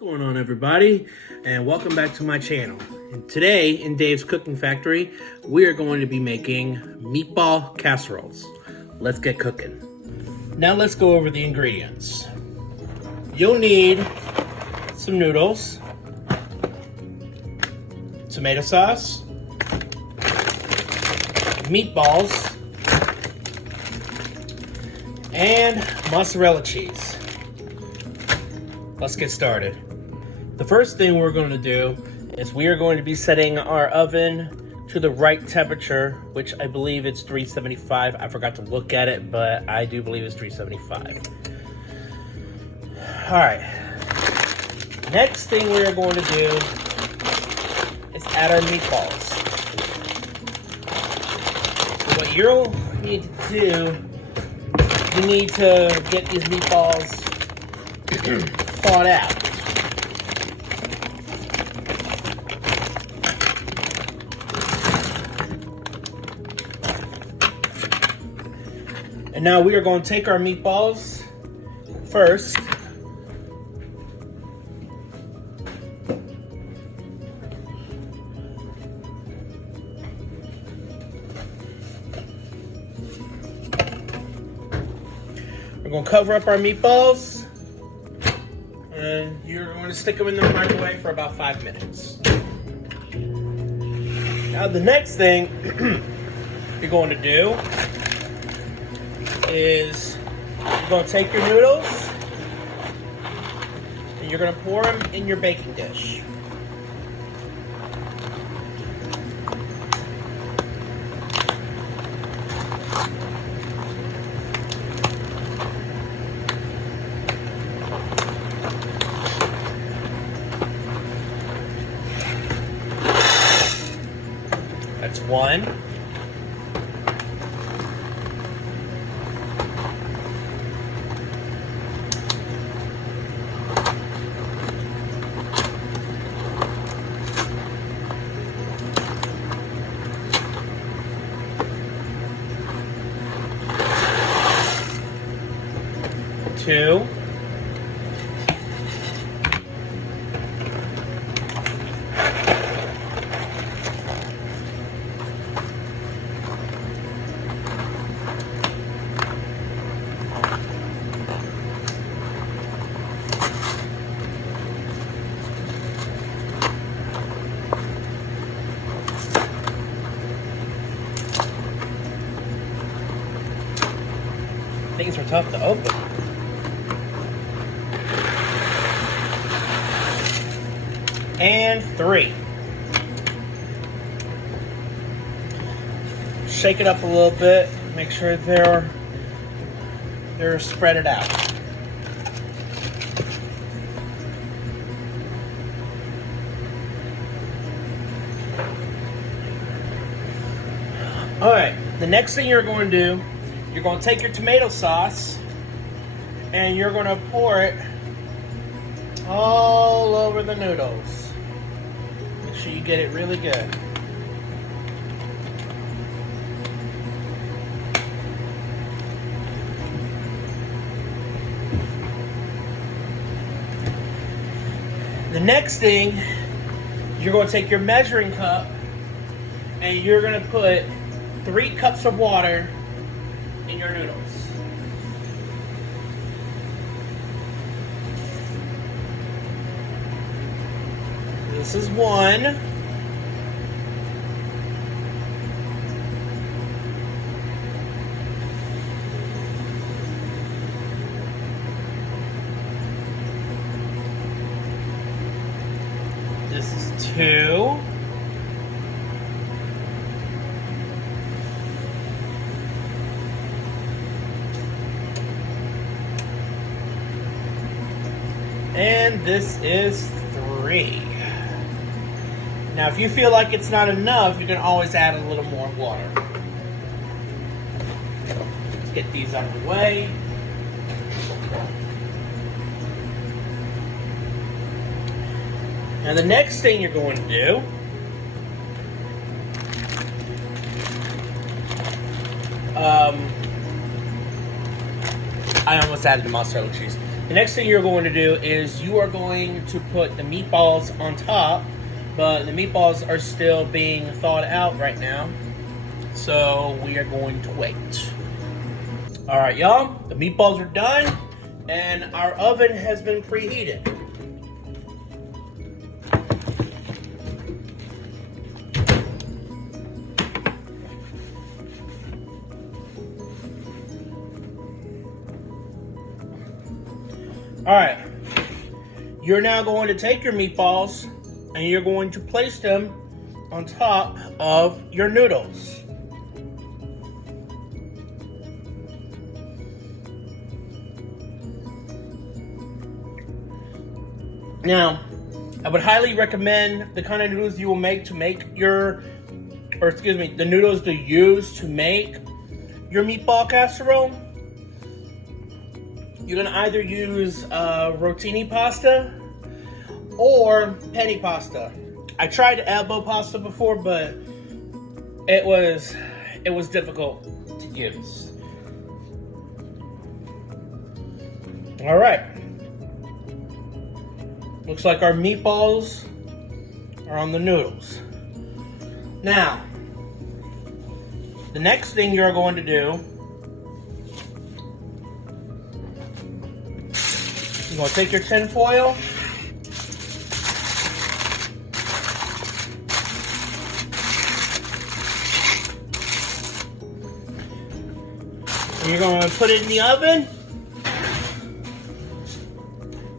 Going on, everybody, and welcome back to my channel. And today in Dave's Cooking Factory we are going to be making meatball casseroles. Let's get cooking. Now let's go over the ingredients. You'll need some noodles, tomato sauce, meatballs, and mozzarella cheese. Let's get started. The first thing we're going to do is we are going to be setting our oven to the right temperature, which I believe it's 375. I forgot to look at it, but I do believe it's 375. All right. Next thing we are going to do is add our meatballs. So what you'll need to do, you need to get these meatballs thawed out. And now we are going to take our meatballs first. We're going to cover up our meatballs. And you're going to stick them in the microwave for about 5 minutes. Now the next thing you're going to do is you're going to take your noodles and you're going to pour them in your baking dish. That's one. Two. Things are tough to open. And three. Shake it up a little bit. Make sure they're spread it out. All right. The next thing you're going to do, you're going to take your tomato sauce and you're going to pour it all over the noodles. Make sure you get it really good. The next thing, you're going to take your measuring cup and you're going to put 3 cups of water in your noodles. This is one. This is 2. And this is 3. Now, if you feel like it's not enough, you can always add a little more water. Let's get these out of the way. Now, the next thing you're going to do I almost added the mozzarella cheese. The next thing you're going to do is you are going to put the meatballs on top, but the meatballs are still being thawed out right now, so we are going to wait. All right, y'all, the meatballs are done, and our oven has been preheated. All right, you're now going to take your meatballs and you're going to place them on top of your noodles. Now, I would highly recommend the kind of noodles you will make to make the noodles to use to make your meatball casserole. You're gonna either use rotini pasta or penny pasta. I tried elbow pasta before, but it was difficult to use. All right. Looks like our meatballs are on the noodles. Now, the next thing you're going to do, you're going to take your tin foil, and you're going to put it in the oven,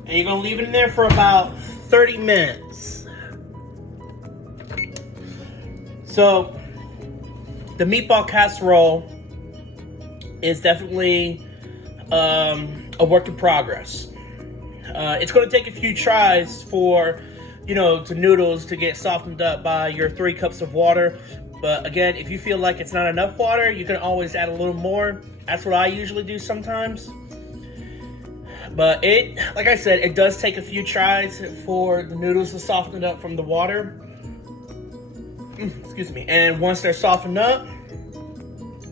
and you're going to leave it in there for about 30 minutes. So, the meatball casserole is definitely a work in progress. It's going to take a few tries for, the noodles to get softened up by your 3 cups of water. But again, if you feel like it's not enough water, you can always add a little more. That's what I usually do sometimes. But like I said, it does take a few tries for the noodles to soften up from the water. Excuse me. And once they're softened up,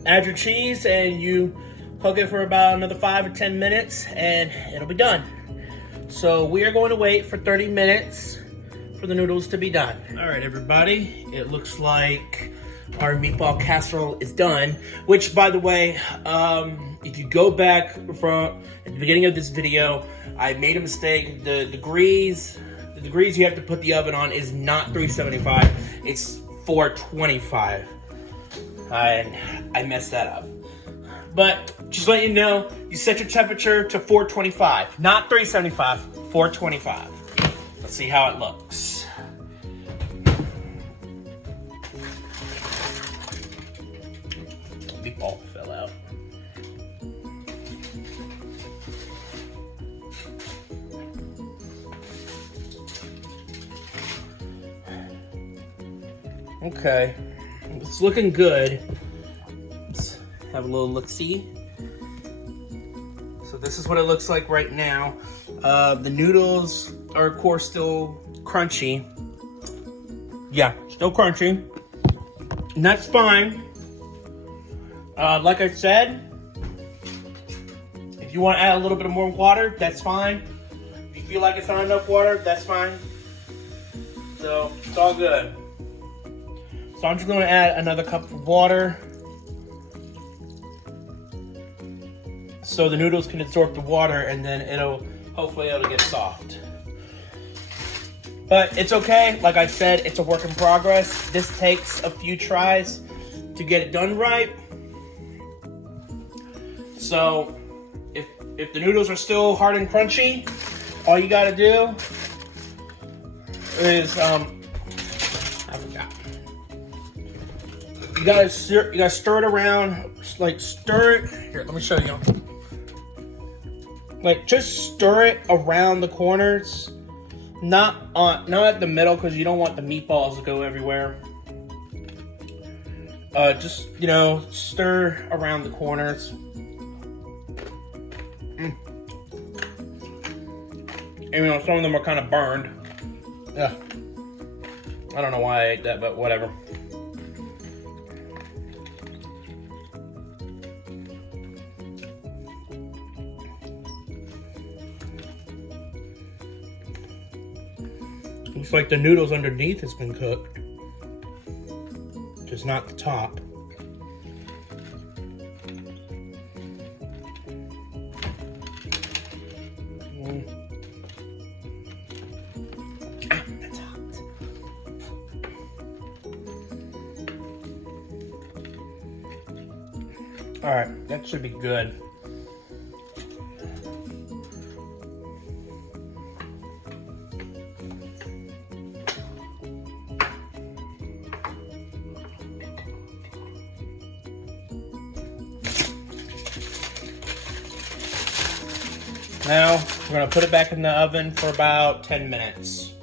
add your cheese and you cook it for about another 5 or 10 minutes and it'll be done. So we are going to wait for 30 minutes for the noodles to be done. All right, everybody, it looks like our meatball casserole is done, which, by the way, if you go back from at the beginning of this video, I made a mistake. The degrees you have to put the oven on is not 375, it's 425. I messed that up. But just let you know, you set your temperature to 425, not 375, 425. Let's see how it looks. Meatball fell out. Okay, it's looking good. Let's have a little look-see. So this is what it looks like right now. The noodles are, of course, still crunchy. Yeah, still crunchy. And that's fine. Like I said, if you want to add a little bit more water, that's fine. If you feel like it's not enough water, that's fine. So it's all good. So I'm just going to add another cup of water so the noodles can absorb the water, and then hopefully it'll get soft. But it's okay. Like I said, it's a work in progress. This takes a few tries to get it done right. So if the noodles are still hard and crunchy, all you got to do is I forgot. You gotta stir it around, like stir it. Here, let me show you. Like just stir it around the corners, not at the middle, because you don't want the meatballs to go everywhere. Just stir around the corners. And some of them are kind of burned. Yeah. I don't know why I ate that, but whatever. Looks like the noodles underneath has been cooked. Just not the top. That's hot. All right, that should be good. Now, we're gonna put it back in the oven for about 10 minutes.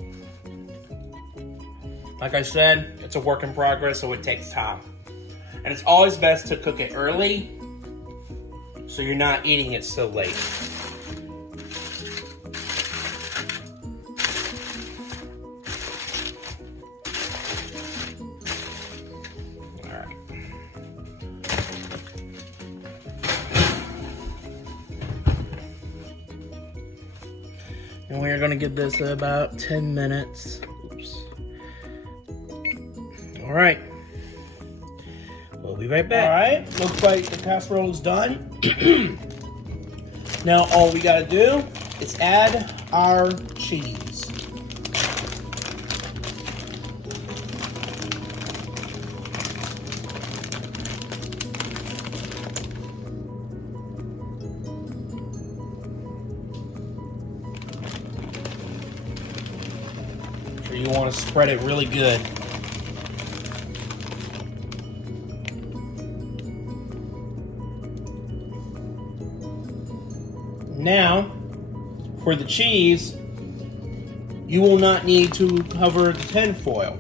Like I said, it's a work in progress, so it takes time. And it's always best to cook it early, so you're not eating it so late. And we are going to give this about 10 minutes. Oops. All right. We'll be right back. All right. Looks like the casserole is done. Now all we got to do is add our cheese. You want to spread it really good. Now, for the cheese, you will not need to cover the tin foil.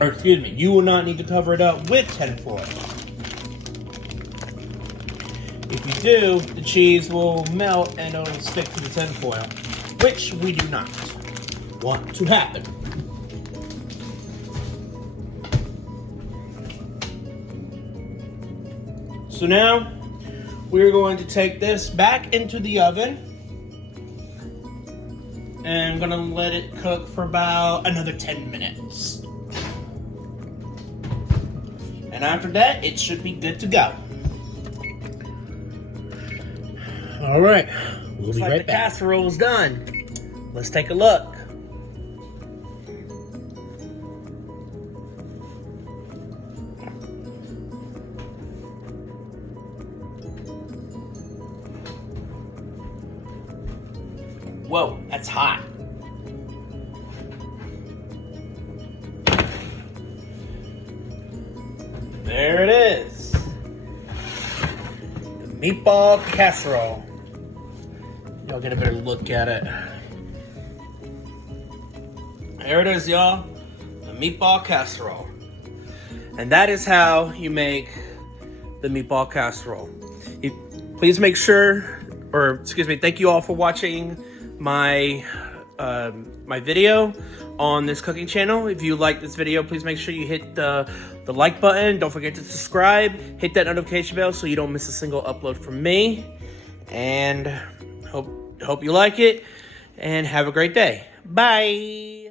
Or excuse me, you will not need to cover it up with tin foil. If you do, the cheese will melt and it'll stick to the tin foil, which we do not want to happen. So now we're going to take this back into the oven and I'm gonna let it cook for about another 10 minutes. And after that, it should be good to go. All right, we'll be right back. The casserole is done. Let's take a look. Whoa, that's hot. There it is. The meatball casserole. Y'all get a better look at it. There it is, y'all. The meatball casserole. And that is how you make the meatball casserole. Please make sure, or excuse me, thank you all for watching my my video on this cooking channel. If you like this video, please make sure you hit the like button. Don't forget to subscribe. Hit that notification bell so you don't miss a single upload from me. And hope you like it. And have a great day. Bye.